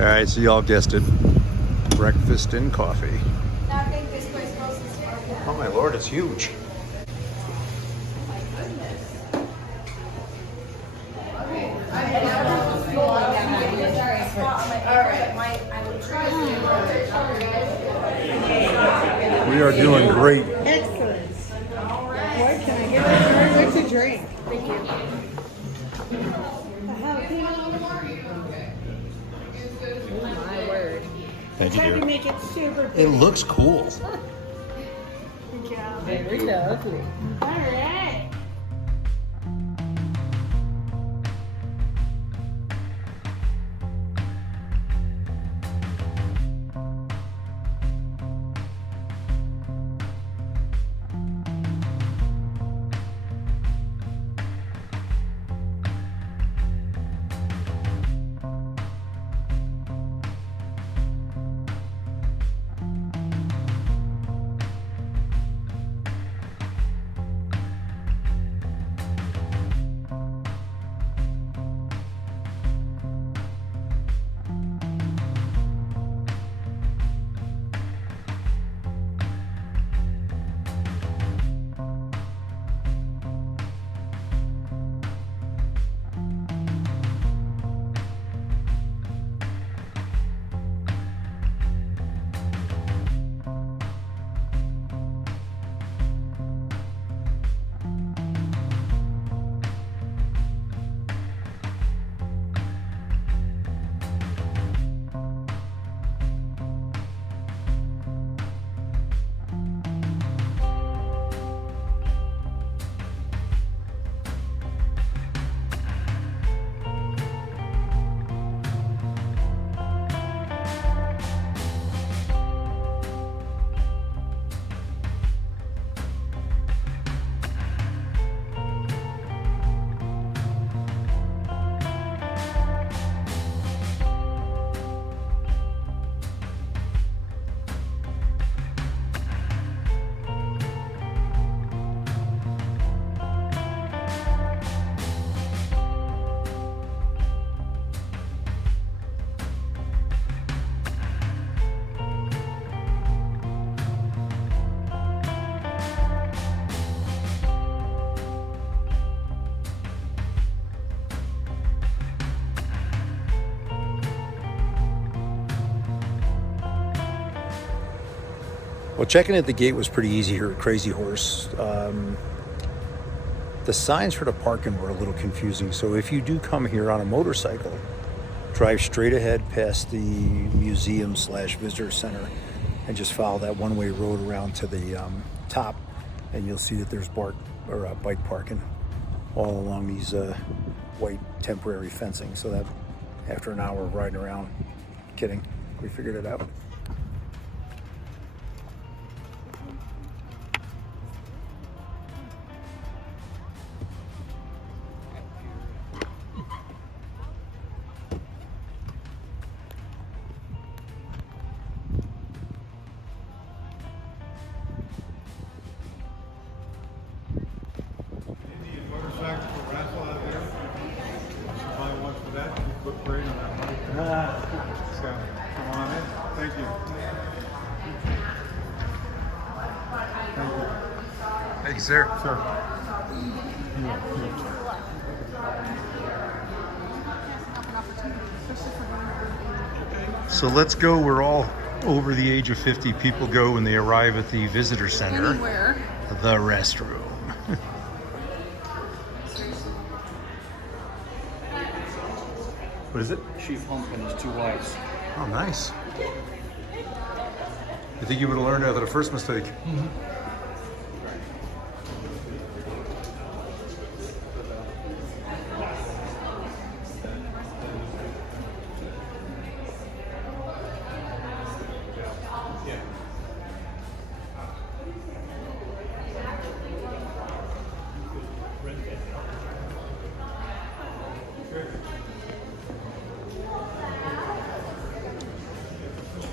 All right, so y'all guessed it. Breakfast and coffee. I think this place goes to start. Oh my Lord, it's huge. We are doing great. Excellent. What can I get? What's a drink? Thank you. Oh my word. Thank Try to you. make it super It pretty. looks cool. Good job. Very lovely. All right. Well, checking at the gate was pretty easy here at Crazy Horse. The signs for the parking were a little confusing. So if you do come here on a motorcycle, drive straight ahead past the museum / visitor center and just follow that one-way road around to the top, and you'll see that there's bike parking all along these white temporary fencing. So that after an hour of riding around, kidding, we figured it out. Indian motorcycle for raffle out there. Somebody wants for that, you put parade on that one. So, come on in. Thank you. Thank you. Thank you, sir. Sir. So let's go. We're all over the age of 50. People go when they arrive at the visitor center. Anywhere. The restroom. What is it? Chief Hump and his two wives. Oh, nice. I think you would have learned after the first mistake.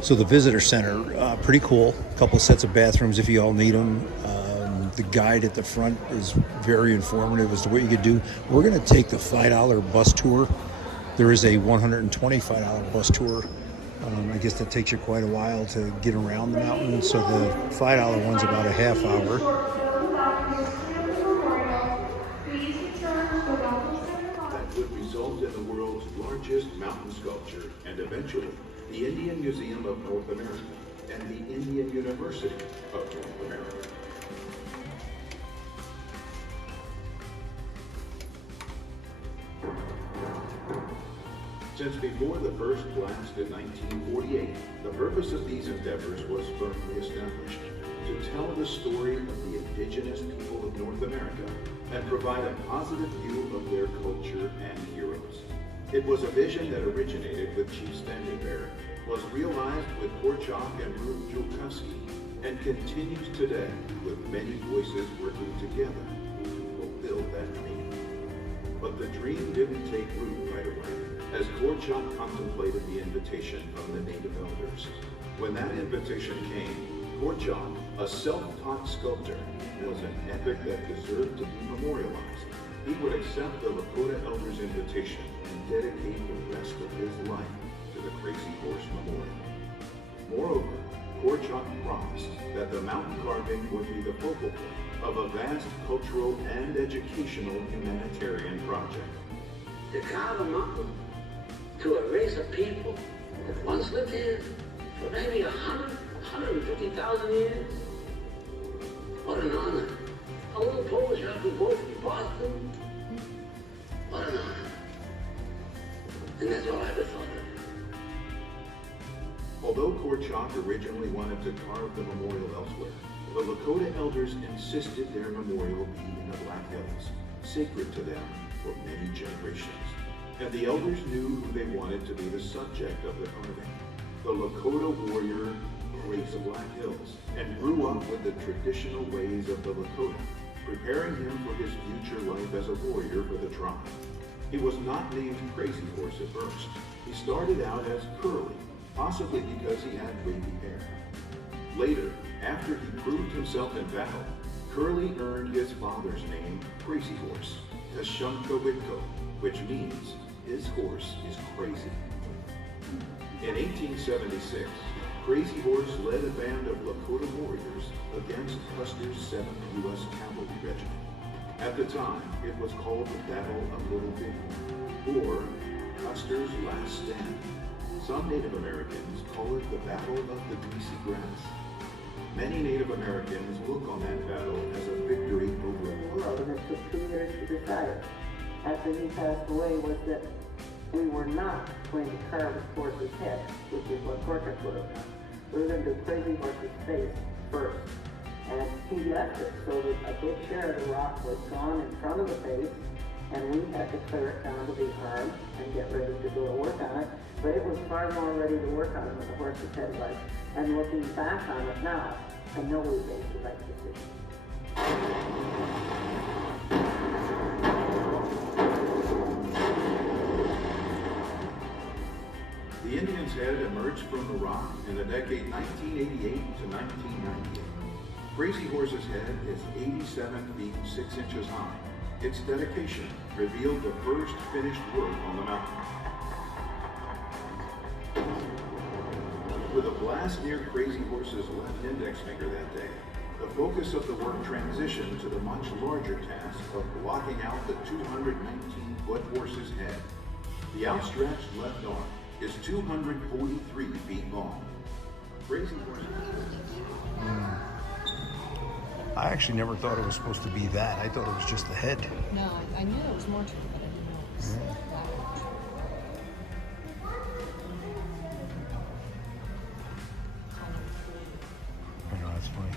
So the visitor center, pretty cool. A couple of sets of bathrooms if you all need them. The guide at the front is very informative as to what you could do. We're going to take the $5 bus tour. There is a $125 bus tour. I guess that takes you quite a while to get around the mountain. So the $5 one's about a half hour. That would result in the world's largest mountain sculpture and eventually the Indian Museum of North America and the Indian University of North America. Since before the first blast in 1948, the purpose of these endeavors was firmly established: to tell the story of the indigenous people of North America and provide a positive view of their culture and heroes. It was a vision that originated with Chief Standing Bear, was realized with Korchak and Rube Julkowski, and continues today with many voices working together to fulfill that dream. But the dream didn't take root right away, as Korchak contemplated the invitation from the native elders. When that invitation came, Korchak, a self-taught sculptor, was an epic that deserved to be memorialized. He would accept the Lakota elders' invitation and dedicate the rest of his life to the Crazy Horse Memorial. Moreover, Korchak promised that the mountain carving would be the focal point of a vast cultural and educational humanitarian project. To carve a mountain to a race of people that once lived here for maybe 150,000 years. What an honor. A little Polish out from Boston. What an honor. And that's all I ever thought of. Although Korchak originally wanted to carve the memorial elsewhere, the Lakota elders insisted their memorial be in the Black Hills, sacred to them for many generations. And the elders knew who they wanted to be the subject of the carving: the Lakota warrior Grace of Black Hills, and grew up with the traditional ways of the Lakota, preparing him for his future life as a warrior for the tribe. He was not named Crazy Horse at first. He started out as Curly, possibly because he had wavy hair. Later, after he proved himself in battle, Curly earned his father's name, Crazy Horse, Tashunkawitko, which means his horse is crazy. In 1876, Crazy Horse led a band of Lakota warriors against Custer's 7th U.S. Cavalry Regiment. At the time, it was called the Battle of Little Bighorn, or Custer's Last Stand. Some Native Americans call it the Battle of the Greasy Grass. Many Native Americans look on that battle as a victory over the world, and it took 2 years to decide it. After he passed away, was that we were not going to carve his horse's head, which is what Korchak would have done. We were going to do Crazy Horse's face first. And he left it so that a big share of the rock was gone in front of the face, and we had to clear it down to the arm and get ready to go to work on it. But it was far more ready to work on it than the horse's head was. And looking back on it now, I know we made the right decision. The Indians had emerged from the rock in the decade 1988 to 1998. Crazy Horse's head is 87 feet 6 inches high. Its dedication revealed the first finished work on the mountain. With a blast near Crazy Horse's left index finger that day, the focus of the work transitioned to the much larger task of blocking out the 219-foot horse's head. The outstretched left arm is 243 feet long. Crazy Horse. I actually never thought it was supposed to be that. I thought it was just the head. No, I knew there was more to it, but I didn't know it was that much. I know, that's funny.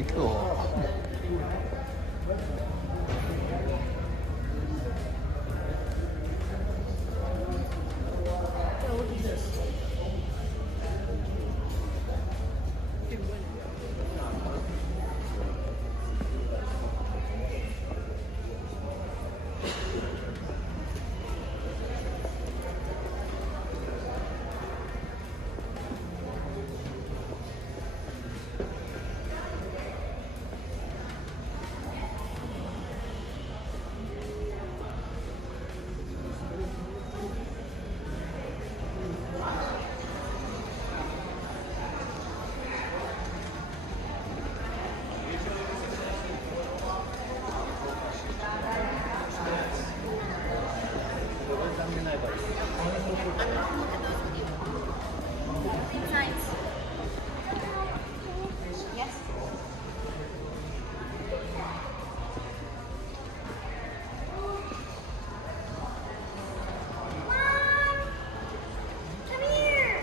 Very cool. Yes. Come here.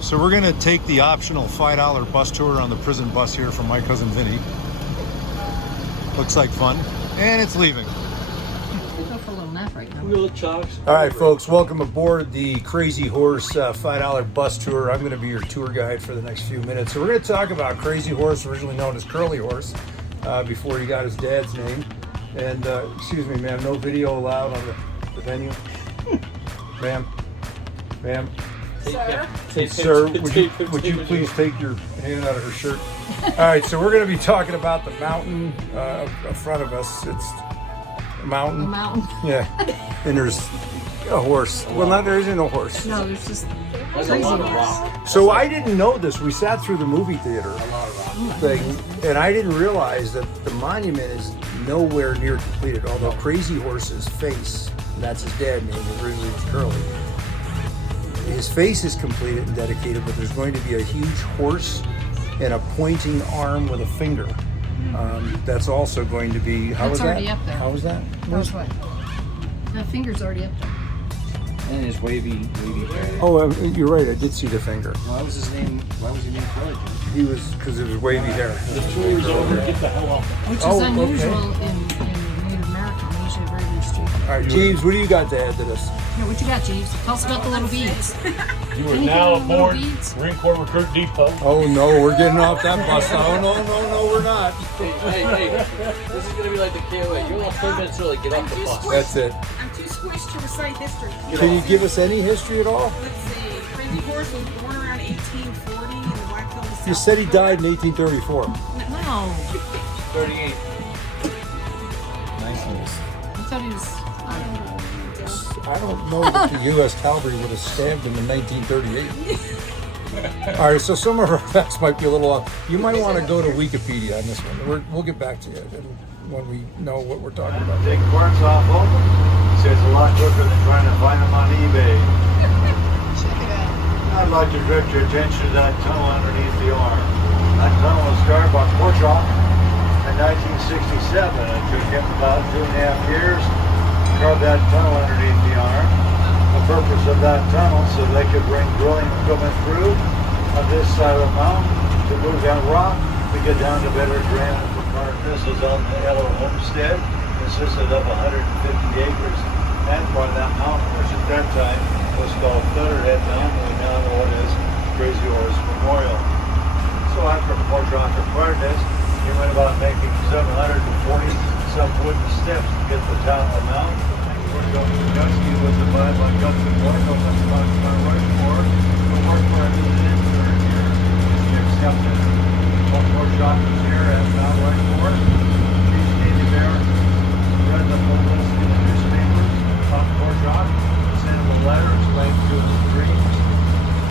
So we're gonna take the optional $5 bus tour on the prison bus here from my cousin Vinny. Looks like fun, and it's leaving. Go for a little nap right now. All right, folks, welcome aboard the Crazy Horse $5 bus tour. I'm gonna be your tour guide for the next few minutes. So we're gonna talk about Crazy Horse, originally known as Curly Horse, before he got his dad's name. And excuse me, ma'am, no video allowed on the venue. Ma'am, ma'am. Sir, would you please take your hand out of her shirt? All right, so we're going to be talking about the mountain in front of us. It's a mountain. A mountain. Yeah, and there's a horse. Well, not there isn't a horse. No, there's just There's a crazy lot of horse. rock. So I didn't know this. We sat through the movie theater A lot of rock. thing, and I didn't realize that the monument is nowhere near completed. Although Crazy Horse's face, and that's his dad's name, originally was Curly. His face is completed and dedicated, but there's going to be a huge horse and a pointing arm with a finger. That's also going to be. How That's was that? already up there. How was that? That was what? The finger's already up there. And his wavy hair. Oh, you're right. I did see the finger. Why was his name? Why was he named Curly? He was because it was wavy hair. The tour is over. Get the hell off. Which is Oh, okay. unusual in Native American. They usually have very loose teeth. All right, Jeeves, what do you got to add to this? Now, what you got, Jeeves? Tell us about the little beads. You are Anything now on little aboard beads? Marine Corps Recruit Depot. Oh no, we're getting off that bus. Oh no, we're not. Hey, this is gonna be like the KOA. You're like 10 minutes early. Get off the bus. That's it. I'm too squished to recite history. Can you give us any history at all? Let's see. Crazy Horse was born around 1840 in the Blackville, South You said he Dakota. died in 1834. No. 38. Nice. I thought he was, I don't know. I don't know that the U.S. Cavalry would have stabbed him in 1938. All right, so some of our facts might be a little off. You might want to go to Wikipedia on this one. We'll get back to you when we know what we're talking about. Take parts off of them. Say it's a lot quicker than trying to find them on eBay. I'd like to direct your attention to that tunnel underneath the arm. That tunnel was carved by Porchop in 1967. It took him about 2.5 years to carve that tunnel underneath the arm. The purpose of that tunnel so they could bring drilling equipment through on this side of the mountain to move that rock to get down to better granite for part. This was on the Ellow Homestead. Consisted of 150 acres and part of that mountain, which at that time was called Thunderhead Mountain, we now know it as Crazy Horse Memorial. So after Porchop acquired this, he went about making 740 some wooden steps to get the top of the mountain. Dusky was divided by Custer Point, on Rushmore. The Rushmore is an intern here. He accepted Porchop was here at Mount Rushmore. He's standing there, read the whole list in the newspapers about Porchop, sent him a letter explaining to his dreams.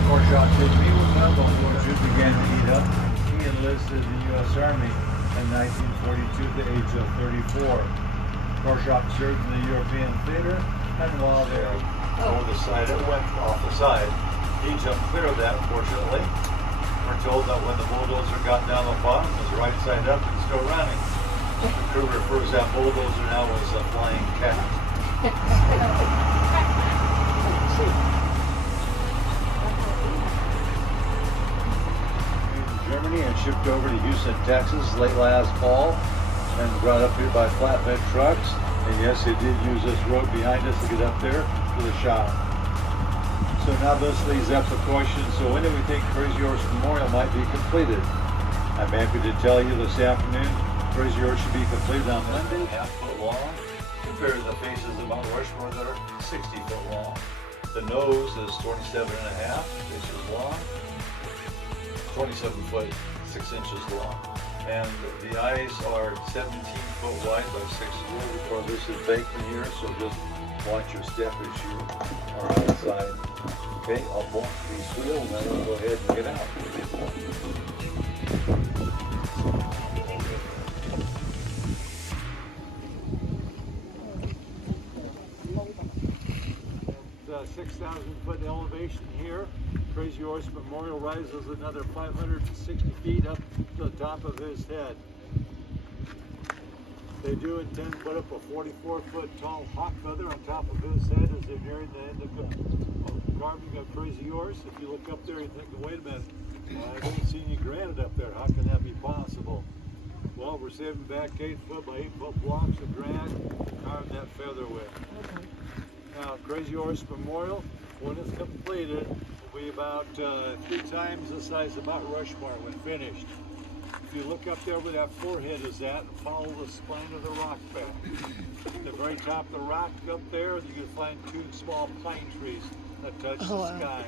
Porchop did meet with him, but Porchop began to heat up. He enlisted in the U.S. Army in 1942 at the age of 34. Porchop served in the European theater, and while there, over the side, it went off the side. He jumped clear of that, fortunately. We're told that when the bulldozer got down the bottom, it was right side up and still running. The crew refers that bulldozer now as a flying cat. Germany and shipped over to Houston, Texas late last fall and brought up here by flatbed trucks. And yes, they did use this road behind us to get up there to the shop. So now this leads up the question, so when do we think Crazy Horse Memorial might be completed? I'm happy to tell you this afternoon, Crazy Horse should be completed on Monday, 1/2 foot long, compared to the faces of Mount Rushmore that are 60 foot long. The nose is 27.5 inches long. 27 foot, 6 inches long. And the eyes are 17 foot wide by 6 foot. This is Bakeman here, so just watch your step as you are outside. Okay, I'll block these wheels and then we'll go ahead and get out. 6,000 foot elevation here. Crazy Horse Memorial rises another 560 feet up to the top of his head. They do intend to put up a 44-foot tall hawk feather on top of his head as they're nearing the end of carving of Crazy Horse. If you look up there, you think, wait a minute, well, I don't see any granite up there. How can that be possible? Well, we're saving back 8-foot by 8-foot blocks of granite to carve that feather with. Okay. Now, Crazy Horse Memorial, when it's completed, will be about 3 times the size of Mount Rushmore when finished. If you look up there where that forehead is at and follow the spine of the rock back, at the very top of the rock up there, you can find 2 small pine trees that touch the sky.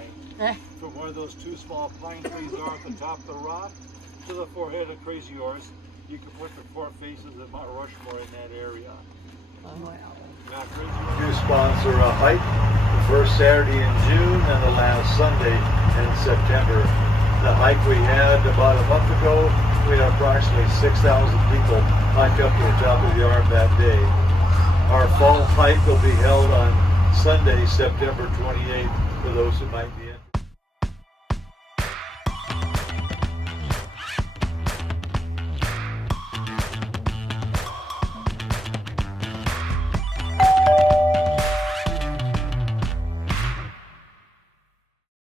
From where those 2 small pine trees are at the top of the rock to the forehead of Crazy Horse, you can put the 4 faces of Mount Rushmore in that area. Now, you sponsor a hike the first Saturday in June and the last Sunday in September. The hike we had about a month ago, we had approximately 6,000 people hike up to the top of the arm that day. Our fall hike will be held on Sunday, September 28th, for those who might be in.